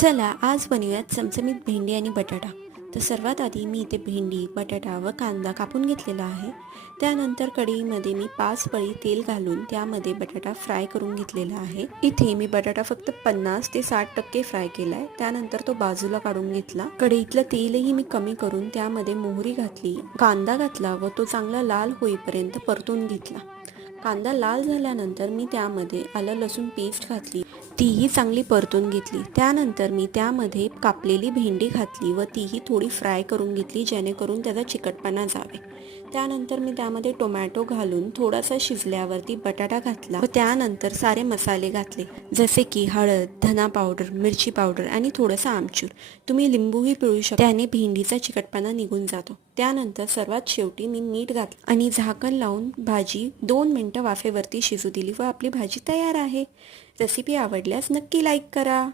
चला आज बनवूयात चमचमीत भेंडी आणि बटाटा. तर सर्वात आधी मी इथे भेंडी बटाटा व कांदा कापून घेतलेला आहे. त्यानंतर कढईमध्ये मी पाच पळी तेल घालून त्यामध्ये बटाटा फ्राय करून घेतलेला आहे. इथे मी बटाटा फक्त पन्नास ते साठ टक्के फ्राय केलाय. त्यानंतर तो बाजूला काढून घेतला. कढईतलं तेलही मी कमी करून त्यामध्ये मोहरी घातली कांदा घातला व तो चांगला लाल होईपर्यंत परतून घेतला. कांदा लाल झाल्यानंतर मी त्यामध्ये आलं लसूण पेस्ट घातली. तीही चांगली परतून घेतली. त्यानंतर मी त्यामध्ये कापलेली भेंडी घातली व तीही थोडी फ्राय करून घेतली जेणेकरून त्याचा चिकटपणा जावे. त्यानंतर मी त्यामध्ये टोमॅटो घालून थोडासा शिजल्यावरती बटाटा घातला व त्यानंतर सारे मसाले घातले. जसे की हळद धना पावडर मिरची पावडर आणि थोडंसं आमचूर. तुम्ही लिंबूही पिळू शकता. त्याने भेंडीचा चिकटपणा निघून जातो. त्यानंतर सर्वात शेवटी मी मीठ घातलं आणि झाकण लावून भाजी दोन मिनिट वाफेवरती शिजू दिली व आपली भाजी तयार आहे. रेसिपी आवडल्यास नक्की लाईक करा.